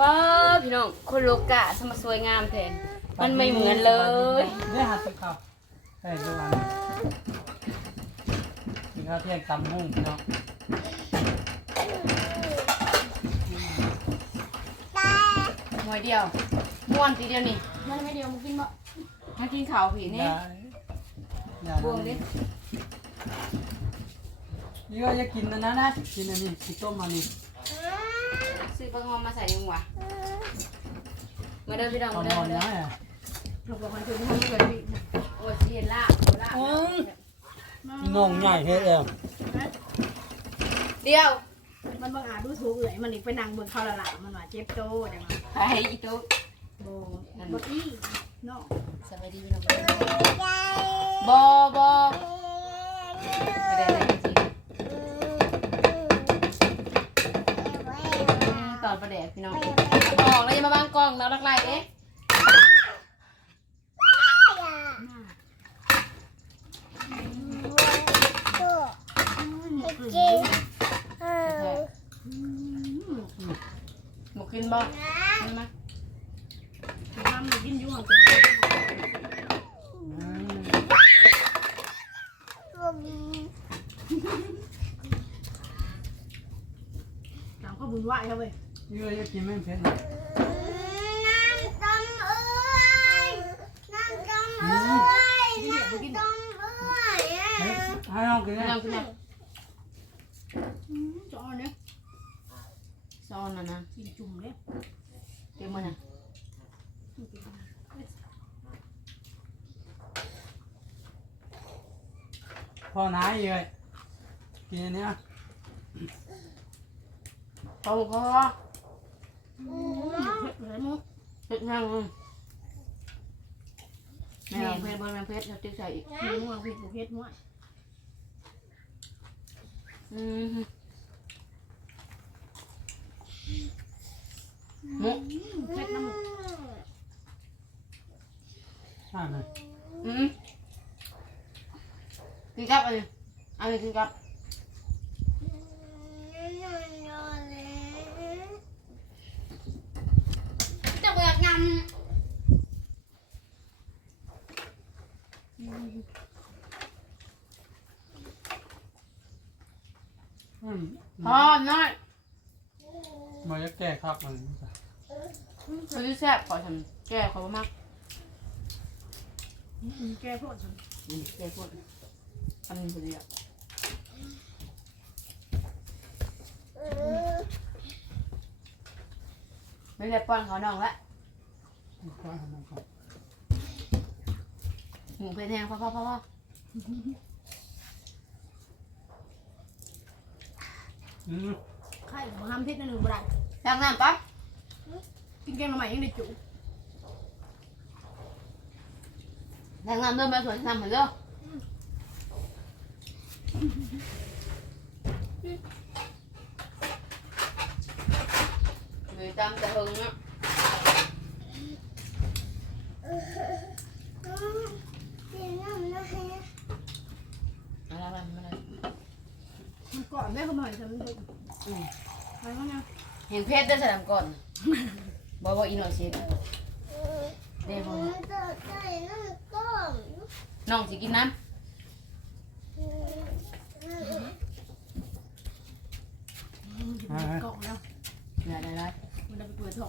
ว้าพี่น้องคนโลกะสมาสวยงามแทนมันไม่เหมือนเลยเนี่ยหัดติข้าวใช่ดูอันกินข้าวเที่ยงตำหุ้งพี่น้องหน่วยเดียวม่วนทีเดียวนี่มันไม่เดียวมึงกินบ่มากินข้าวผีนี่ อย่าอย่าบวงดินี่ก็จะกินอันนั้นนะกินอันนี้กินต้มอันนี้ ซื้อปลางอมมาใส่ยังวะมาเดินพี่น้องตอมานเดินนอนมาเดินนะเราบอกคนอื่นให้เกิดพี่โอ้ยสิเห็นลาบเอาลาบน้องใหญ่เฮ็ดแล้วเดียวมันบางอาจดูถูกเลยมันอีกไปนั่งเบิ่งเขาละละมันว่าเจ็บโตเดี๋ยวมาไปอีตุ๊กโบโบอี้เนาะสบายดีพี่น้องบอบอไปเดินเลย ตอนประเดี๋ยวพี่น้องออกแล้วอย่ามาบังกล้องแล้วรักไรเอ๊ะหมูกินบ่กินไหมทำมันกินอยู่ห่างกันถามเขาบุญไหวเขาเว้ย นี่ก็จะกินไม่เผ็ดที่เดียวบุกินให้น้องกินไม่นะต้องกินนะจอเเลยเดี๋ยวมันนะพ่อน้ายเลยกินอันนี้พอหมูพอเลยมุกเผ็ดยังแม่เอาเพชรบนแม่เพชรเราติ๊กใส่อีกมุกผิดบุกเฮ็ดมุกอืมหมูเฮ็ดน้ำมุกใช่ไหมอืมกินกับอะไรเอะไรกินกับ จะเบิกย อืมำพอน้อยมาจะแก้ครับมันเขาจะแซ่บขอฉันแก้เขาบ่มากแกพูดฉันอืมแก้พวกอันนี้พอดีอะไม่ได้ป้อนเขาน้องละก็ให้น้องครับ หมูเพชรแห้งพ่อพ่อพ่อพ่ออืมไข่มาทำทิศนั่นหนึ่งบ่ได้ล้างน้ำปะกินแกงใหม่ยังได้จุล้างน้ำเริ่มมาสวนน้ำเหมือนเดิม người tâm ta hưng á à, làm làm làm มันก่อนแม่เขามาให้ฉันเลย ừ. ไปมั้งเนี่ย hàng phết đó sẽ làm còn bỏ bỏ in rồi xịt đây bỏ non chỉ kín lắm เกาะแล้ว là đây đây มันจะไปเปิดท้อ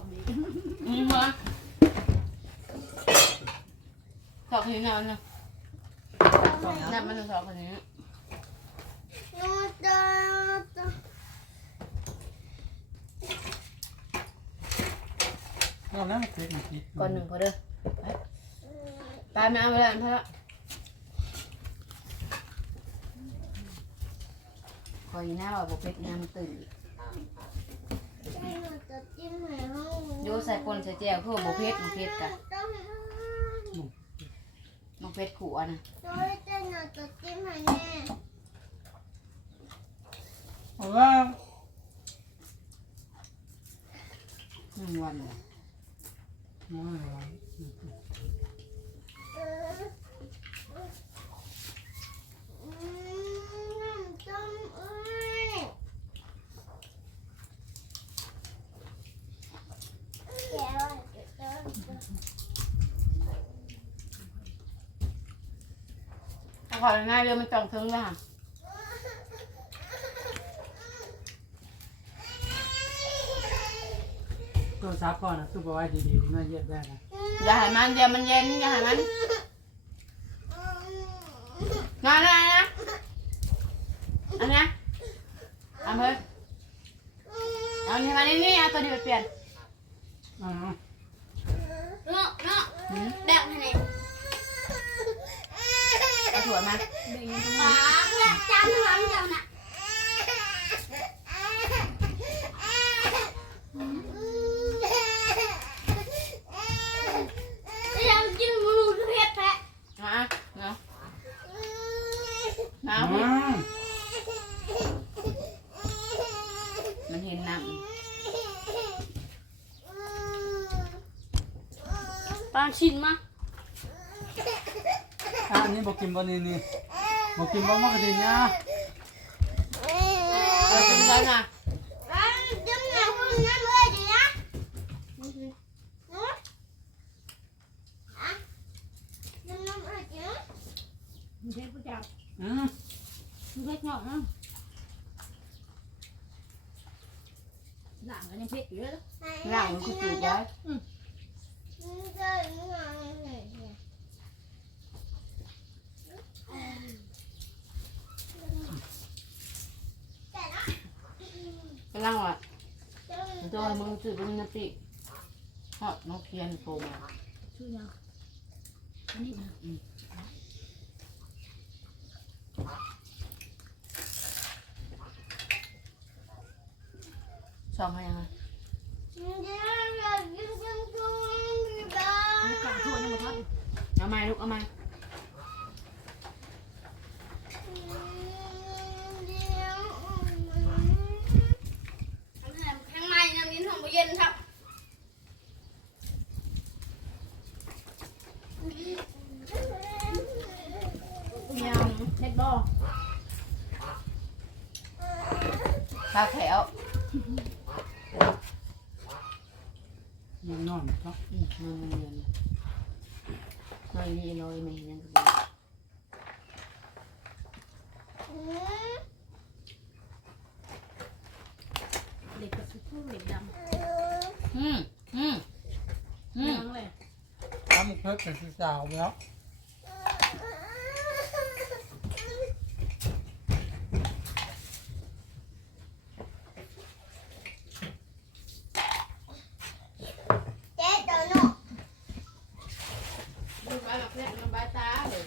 บมันจะสอบคนนี้นูตตาเราหน้าเกล็ดหนึ่งก่อนหนึ่งพอเด้อตายไม่เอาไปแล้วเท่าละคอยหน้าว่บอกเป็ดงามตื่นโยใส่ปนใส่แจ่วเพื่อบอกเพ็ดบอกเพ็ดกัน đưa ba mẹ ăn với lại thôi đó coi gì nào bộ phết nam tử vô xài con xài chèo cứ bộ phết bộ phết cả bộ phết cụ nè เพราะว่า ừ, ngon rồi น้อยว่า ถ้า ของ่ายเรือมันจ่องถึงเลยค่ะตัวซับก่อนนะตู้ปไว้ดีๆน่าเย็บได้นะอย่าให้มันเดี๋ยวมันเย็นอย่าให้มันนอนอะไรนะอันเนี้ยเอาเฮ้ยเอานี่มานี่นี่เอาตัวนี้ไปเปลี่ยนอ่าเนาะเนาะหืมแบ่งให้นี่ เอาถั่วมาแบ่งกันมาเพื่อจานหลังเจ้าน่ะยังกินมือเผ็ดแท้มาเนาะมาอ่าเอาพี่มันเห็นน้ปลาชินมา อะอันนี้บอกกินบ่นี่นี่บอกกินบ่มากระดิ่งน ลังวะมันเลยดีนะเผ็ดประจับอืมเผ็ดหน่อยนะเผ็นก็จูบไว้กำลังว่ะมันตัวมึงจืดมึงนาติฮอดน้องเพียนโผล่มาชื่อยังอันนี้นะชอบให้ยังไงมีกาทั่วยังมาทัดเอาม้ลูกเอามางในน้ำเย็นของเย็นครับ ยังเฮ็ดบ่ ชาแถวยังนอนครับอืมมันมันเงินน้อยนี่น้อยไม่ยังก็ดีเด็กกับสุดเด็กดำอืมอืมอืมยังเลย ทำเพิ่มเป็นสาวแล้ว ดูไปแบบเนี้ยมันใบตาเลย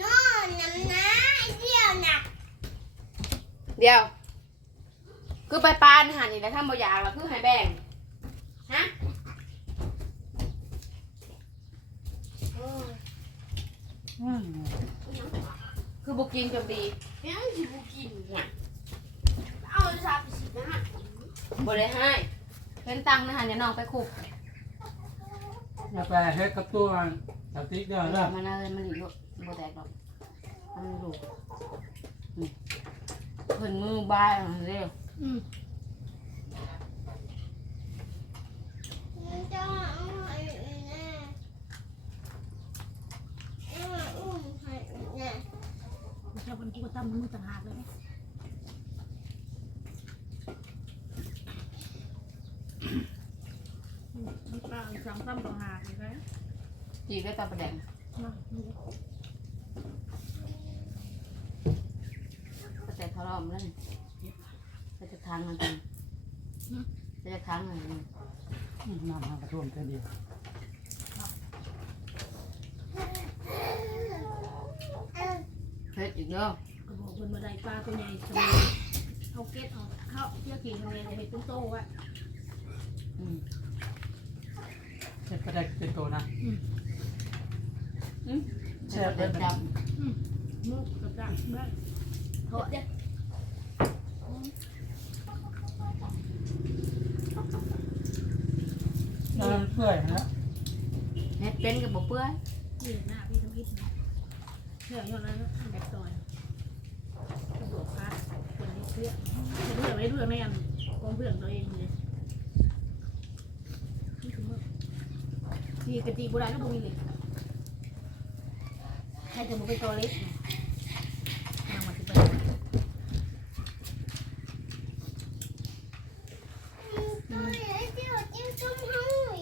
นอนน้ำน้าเดียวหนัก เดี๋ยว คือไปปานหันนี่แหละถ้าบ่อยากว่าคือให้แบ่งฮะอืมคือบุกินจนดียังสิบุกินน่ะเอาซาไปสินะฮะบ่ได้ให้เป็นตังค์นะฮะเดี๋ยวน้องไปคุกอย่าไปเฮ็ดกับตัวสติ๊กเด้อเดี๋เด้ยอวมันอะไรมันหลีกบ่แตกหรอกมันหลูกนี่ เพิ่นมือบ้ายอันเร็วอืมเจ้าคนกูก็ตั้มมือต่างหากเลยมีปลาสั่งตั้มต่างหากเลยจีก็ตาประแดงนะก็แต่เขาล้อมแล้วนี่ก็จะทางมันกันก็จะทางมันกันน้ำหากระท่วมแค่เดียวเฮ็ดอีกเด้อก็บอกคนมาได้ปลาตัวใหญ่สมัยเอาเก็ตเอาเข้าเที่ยวขี่ทำไมจะเห็นเป็นโตวะอืมเฮ็ดก็ได้เป็นตัวนะอืมเฮ็ดประจมุกกระดังได้โทษเด้อ น้ำเปื่อยนะำเฮ็ดเป็นกับบ่เปื่อยนี่หน้าพี่ทำอิฐนะเชื่อยอดนั้นแบบซอยกระโดดพัดคนนี้เพื่อนเพื่อนไม่เพื่อนไม่อันกองเพื่อนตัวเองเลยนี่คือมึงนี่กะจีบุได้ก็บุญเลยให้จะมึงไปตัวเล็กนำมาสิไป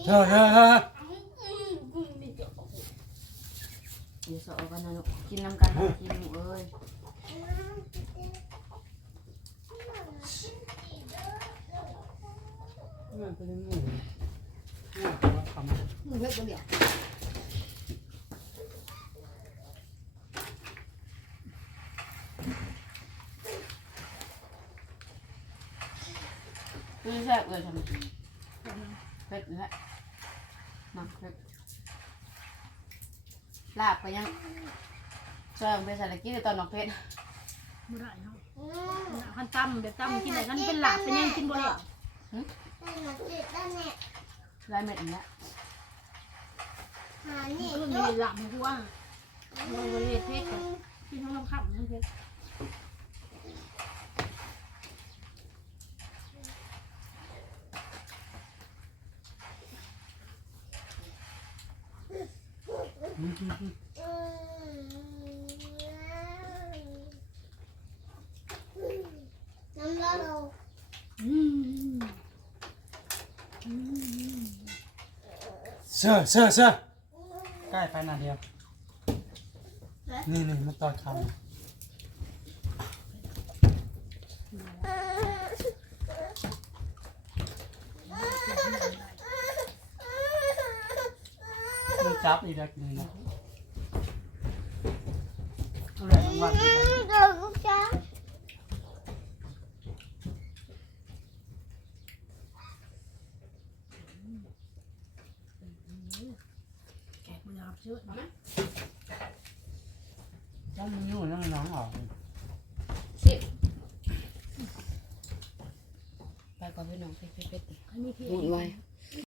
เฮ้ยเฮ้ยเฮ้ยเดี๋ยวสอกันนะลูกกินน้ำกันนะกินหมูเอ้ยเงินเป็นหมูนี่ยว่าทำไมมึงเลิกตัวเดียวคือแซ่บเอ้ยทำไมเผ็ดนี่แหละ มาเผ็ดลาบไปยังเชิญไปใส่ตะกี้ตอนนอกเผ็ดไม่ได้เนาะขั้นตั้มเดี๋ยวตั้มกินไหนกันเป็นหลักเป็นยังกินบ่ได้ลายเม็ดอย่างเงี้ยคือมีหลักมันคือว่าเราเลยเพชรกินทั้งลำคับทั้งเพชร อืมอืมอืม อืม เสื้อเสื้อเสื้อใกล้ไปนาเดียว นี่นี่มันตอดคำมันจับอีกแล้วกินนะเอาเลยทั้งวันเลย แกะมือครับชื่อแล้วมันอยู่นั่งน้องออกสิไปก่อนพี่น้องเผ็ดเผ็ดเผ็ดอันนี้พี่หมุนไว้